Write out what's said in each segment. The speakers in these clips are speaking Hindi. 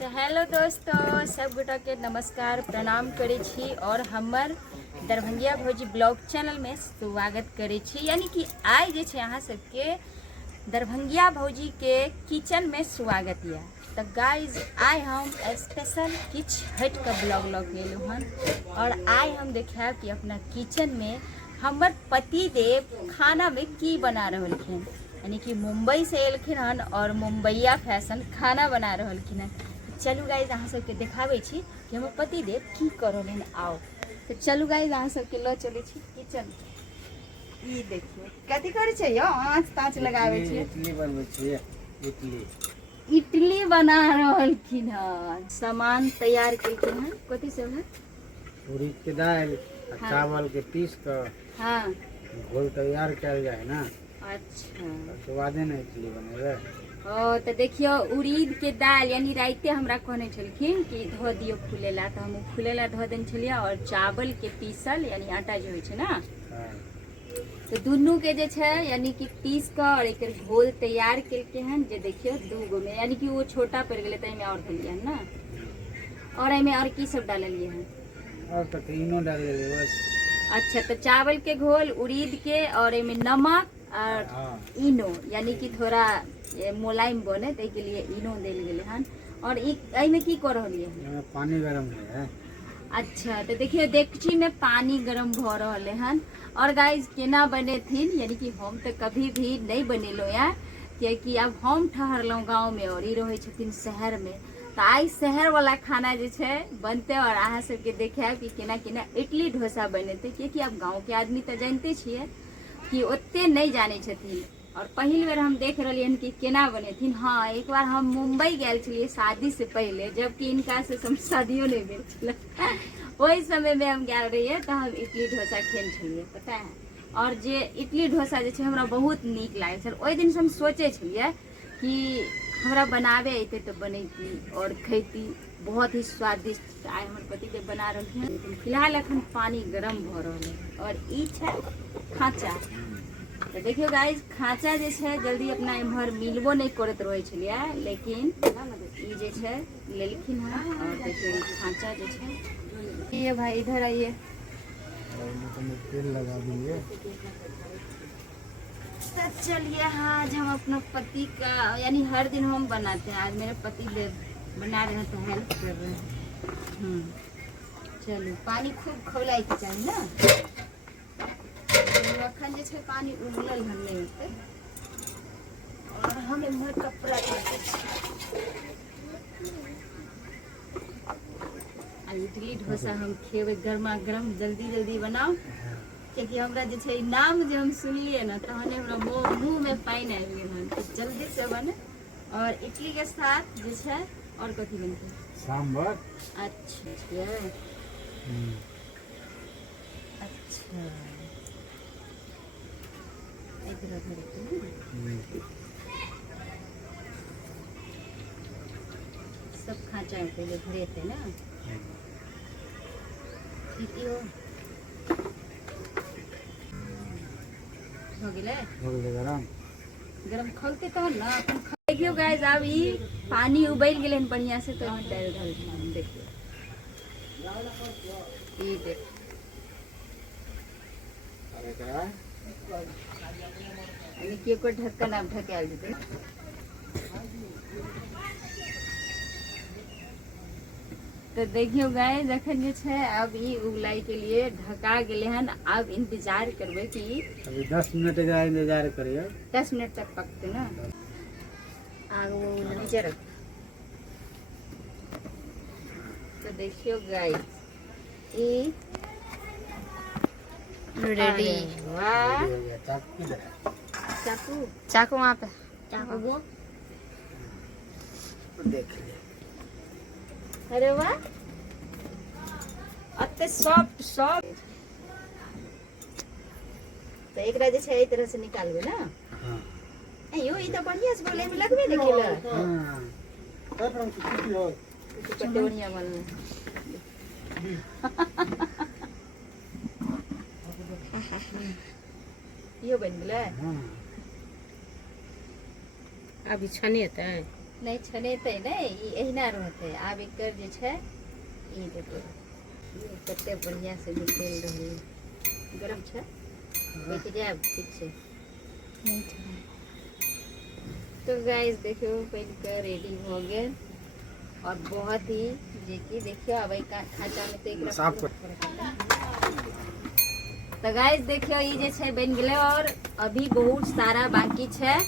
तो हेलो दोस्तों, सब गोटा के नमस्कार प्रणाम करे छी और हमर दरभंगिया भौजी ब्लॉग चैनल में स्वागत करे छी। यानी कि आज जे छे अहाँ सबके दरभंगिया भौजी के किचन में स्वागत है। तो गाइज आज हम स्पेशल किच हट का ब्लॉग लेलू हन और आज हम देखा कि अपना किचन में हमर पति देव खाना में की बना रहलखिन। यानी कि मुंबई से एलखिन हन और मुंबईया फैशन खाना बना रहलखिन हन। चलू गाइज अहाँ सबके देखाबै छी कि हमर पति देव की करलन। आओ तो चलू गाइज अहाँ सबके ल चलै छी किचन। ई देखियो कथि करै छै यो, आँच ताँच लगाबै छै। इडली बनबै छियै। इडली बना रहलखिन हन। सामान तैयार केलखिन हन। कथि सब है? उड़ीद के दाल हाँ। चावल के पीस कर हाँ घोल तैयार कल जाए ना। अच्छा उसके बादे ना इडली बनेगा। तो देखियो उड़ीद के दाल यानी राइते हमरा कहने छलखिन कि धो दियो फूलेला, तो हम फूलेला धो देने छलिए। और चावल के पीसल यानी आटा जो होय छै ना, हाँ। तो दुनू के जे छै यानी कि पीस कर और एक घोल तैयार केलके हन। जे देखियो दूगो में यानी कि वो छोटा पड़ गेले त एमे और देलिए हन ना। और एमे और की सब डाललिए हन? और तो तीनों डाल दे बस। अच्छा तो चावल के घोल, उड़ीद के और एमे नमक और हाँ। इनो यानी कि थोड़ा मुलायम बने ते के लिए इनो देल गेले हन। और एमे की कर रहलिए हन? इसमें पानी गरम है। अच्छा तो देखिए डेगची में पानी गरम भ रहले हन। और गाइज केना बने थिन यानी कि हम तो कभी भी नहीं बनेलो या, क्योंकि अब हम ठहरलों गांव में और ई रहे छथिन शहर में। तो आई शहर वाला खाना जे छे बनते और अहाँ सबके देखाब कि केना केना इडली डोसा बनेते। क्योंकि अब गांव के आदमी तो जानते छिए कि ओते नहीं जाने छथिन। और पहिल बेर हम देख रही हन कि केना बनेथिन। हाँ एक बार हम मुंबई गए छलिए शादी से पहले, जबकि इनका से शादियों नहीं भेल छल। वही समय में हम गए रहिए तो हम इडली डोसा खेल छलिए, पता है। और जे इडली डोसा जे छे हमरा बहुत नीक लागल छल। ओहि दिन से हम सोचे छलिए कि हमरा बनावे अते तो बनैती और खैती। बहुत ही स्वादिष्ट आइ हमर पति के बना रहल हैं। फिलहाल अखन पानी गरम भ रहल है। और ई छे खाँचा। तो देखियो गाइज खाँचा जे छे जल्दी अपना इम्हर मिलबो नहीं करत रहे छलिए, लेकिन ई जे छे लेलखिन है। और देखियो ई खाँचा जे छे, ये भाई इधर आइए। तेल लगा दिए। तो चलिए आज हम अपना पति का यानी हर दिन हम बनाते हैं, आज मेरे पति बना रहे हैं तो हेल्प कर रहे हैं। चलो पानी खूब खौलाए के चाहिए ना। अखन जे छे पानी उबलल हन नहीं होते। और हम इम्हर कपड़ा इडली डोसा हम खेबे गरमा गरम। जल्दी जल्दी बनाओ, क्योंकि हमरा जे छे नाम जे हम सुनलिए ना तहने हमरा मुंह में पानी आबि गेल हन। तो जल्दी से बने। और इडली के साथ जे छे और कथी बनते? सांभर। अच्छा अच्छा इधर सब खाँचा में पहले भरे थे ना। हो गेले गरम गरम खोलते तो ना। देखियो गाइस अब ई पानी उबल गेले बढ़िया से। तो हम डाल डाल देखियो ई देख। अरे क्या यानी कि को ढक्कन अब ढकाल देते। तो देखियो गाइस अखन जे छे अब ई उबलाई के लिए ढका गेले हन। अब इंतजार करबे कि अभी 10 मिनट का इंतजार करिए। 10 मिनट तक पकते ना। आग वो नीचे रख। तो देखियो गाइस ई रेडी। वाह चाकू चाकू चाकू वहाँ पे। चाकू देख ले। अरे वाह अते सॉफ्ट सॉफ्ट। तो एक राजे छे तरह से निकालबे ना। हाँ। यो ई तो बढ़िया से बोले में लगबे देखेला। हाँ। तब हम किसी और कते बढ़िया बनल। यो बन गेले। हाँ। अभी छने है। नहीं छनेते नहीं ई एहिना रहते। आब एकर जे छै ई देखो ई कते बढ़िया से निकल रहल है। गरम छै बैठ जाएब ठीक छै नहीं छने। तो गाइस देखियो बन के रेडी हो गेल और बहुत ही जे कि देखियो अब का खाचा में तो एकरा साफ तो गाइस देखियो ई जे छै बन गेलै और अभी बहुत सारा बाकी छै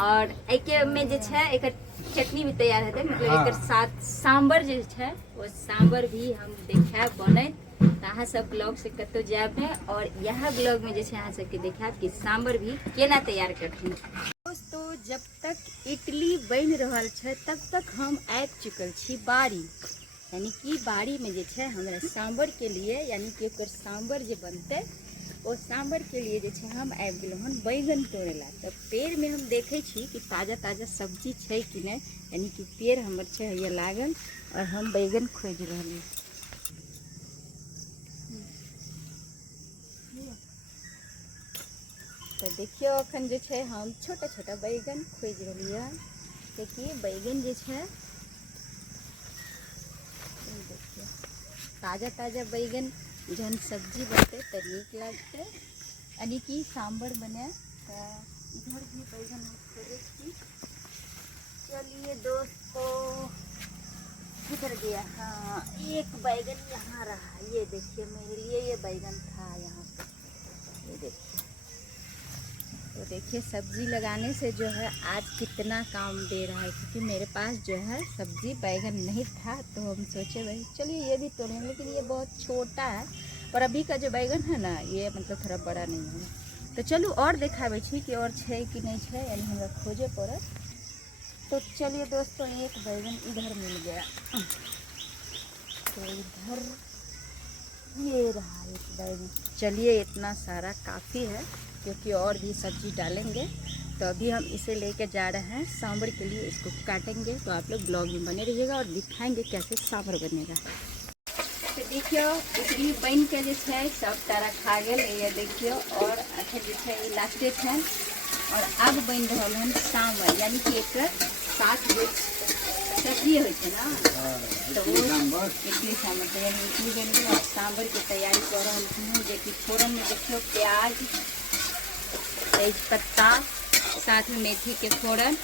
और एके में जे छै एकर चटनी भी तैयार हेतै मतलब एकर साथ सांबर जे छै वो सांबर भी हम देखाब बनैत। तो अहाँ सब ब्लॉग से कतौ जायब है और यह ब्लॉग में जे छै अहाँ सबके देखाब कि सांबर भी केना तैयार करथिन। दोस्तों जब तक इडली बन रहल छै तब तक हम आबि चुकल छी बाड़ी, यानी कि बाड़ी में जे छै हमरा सांबर के लिए यानी कि एकर सांबर जे बनते ओ सांबर के लिए जे छै हम आबि गेलहुँ हन बैगन तोड़े ला। तो पेड़ में हम देखे छी कि ताजा ताजा सब्जी छै कि नहीं, यानी कि पेड़ हमर छै ये लागल और हम बैगन खोज रहली। तो देखियो अखन जे छै हम छोटा छोटा बैगन खोज रहली है कि बैगन जे छै देखियो ताजा ताजा बैगन जहन सब्जी बनते तो नीक लगते यानी कि सांबर बने। तो इधर भी बैगन खोजे थी। चलिए दोस्तों किधर गया, हाँ एक बैगन यहाँ रहा, ये देखिए मेरे लिए ये बैगन था यहाँ पे, ये देखिए। तो देखिए सब्जी लगाने से जो है आज कितना काम दे रहा है, क्योंकि मेरे पास जो है सब्जी बैगन नहीं था तो हम सोचे भाई चलिए ये भी तोड़ लें, लेकिन ये बहुत छोटा है और अभी का जो बैगन है ना ये मतलब थोड़ा बड़ा नहीं है। तो चलू और दिखावे छी कि और है कि नहीं है, यानी हमरा खोजे पड़त। तो चलिए दोस्तों एक बैगन इधर मिल गया, तो इधर ये रहा एक बैगन। चलिए इतना सारा काफ़ी है क्योंकि और भी सब्जी डालेंगे। तो अभी हम इसे लेके जा रहे हैं सांभर के लिए, इसको काटेंगे। तो आप लोग ब्लॉग में बने रहिएगा और दिखाएंगे कैसे सांभर बनेगा। तो देखियो इडली बन के जो है सब तारा खा गए, ये देखियो। और अच्छा जो है लास्टे है और अब बन रहा है सांभर, यानी कि एक साथ जो सब्जी हो ना तो वो इडली सांभर, तो यानी इडली बन गई और सांभर की तैयारी कर रहा हूँ। जो कि फोरन में देखियो प्याज तेज पत्ता साथ में मेथी के फोरन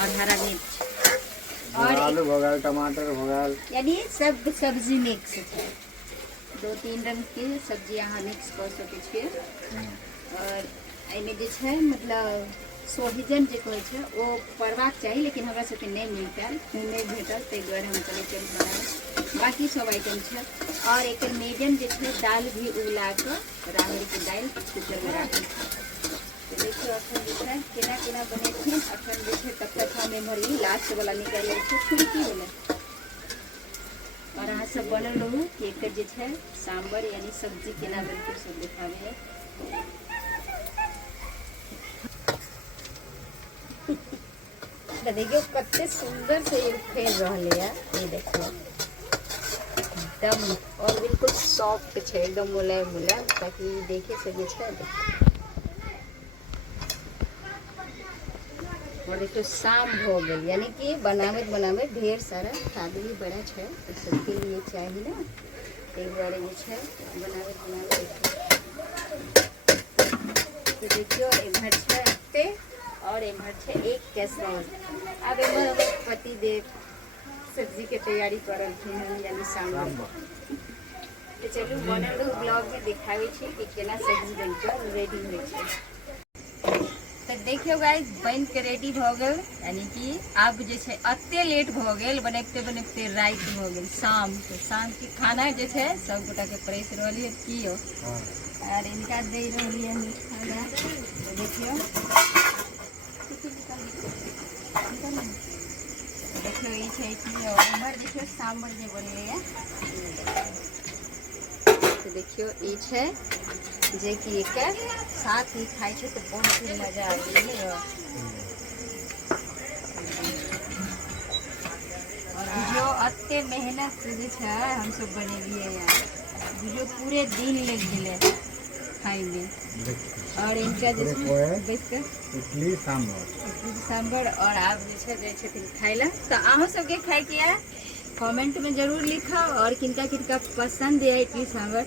और हरा मिर्च और आलू भगल टमाटर भगल, यानी सब सब्जी मिक्स है। 2-3 रंग की सब्जी यहाँ मिक्स कर सके छियै। और एहिमे जे छै मतलब सोहिजन जे कहै छै ओ पड़बाक चाही, लेकिन हमरा सबके नहीं मिलता, नहीं भेटल, ताहि दुआरे हम कहलिए चल बनाए। बाकी सब आइटम छै। और एक मीडियम जे छै दाल भी उबला के राहड़ के दाल कुकर में राखी। तो देखियो अखन जे छै केना केना बनेथिन अखन जे छै, तब तक हम एम्हर ई लास्ट वाला निकाल लै छी खिड़की वाला। और अहाँ सब बनल रहू कि एकर जे छै सांबर यानी सब्जी केना बनते सब दिखावे है। तो देखियो कते सुंदर से ये फैल रहले है, ये देखियो एकदम और बिल्कुल सॉफ्ट है, एकदम मुलायम मुलायम, ताकि देखे से ये छै। और देखियो शाम हो गई, यानी कि बनावे ढेर सारा शादी बड़ा है तो सबके लिए चाहिए ना, एक बार ये है बनावे। तो देखियो इधर है और इधर है एक कैसरॉल। अब इधर पति देव सब्जी के तैयारी कर रहे हैं यानी सांभर। तो चलू बनल ब्लॉग में दिखावे छी कि केना सब्जी बनकर रेडी होइ छै। तो देखियो गाइस बन के रेडी भ गेल, यानी कि अब जे छै अते लेट भ गेल, बनैते बनैते रात भ गेल शाम। तो शाम के खाना जे छै सब गोटा के परेस रहलिए कियो और इनका दे रहलिए हम खाना। तो देखियो देखियो ई छै कि उमर देखियो सांभर जे बनले है। तो देखियो ई छै जे कि एकर साथ ही खाई छै तो बहुत ही मजा आती है। और जो अत्ते मेहनत से जे छै हम सब बनेलिए यार, जो पूरे दिन लग गेले खाई में। और इनका जे ओकरे छै पोहे बैस कऽ इडली सांभर इडली सांभर। और आप जे छै जाइ छथिन खाय लए। तऽ अहूँ सबके खायके है कमेंट में जरूर लिखब और किनका किनका पसंद है इडली सांभर।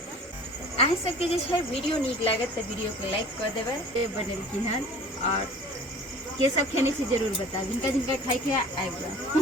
अहाँ सबके जे छै वीडियो नीक लागत तऽ वीडियो के लाइक कर देबै। बनेलखिन हन और के सब खेने से जरूर बताब। जिनका जिनका खायके है आबि जाउ।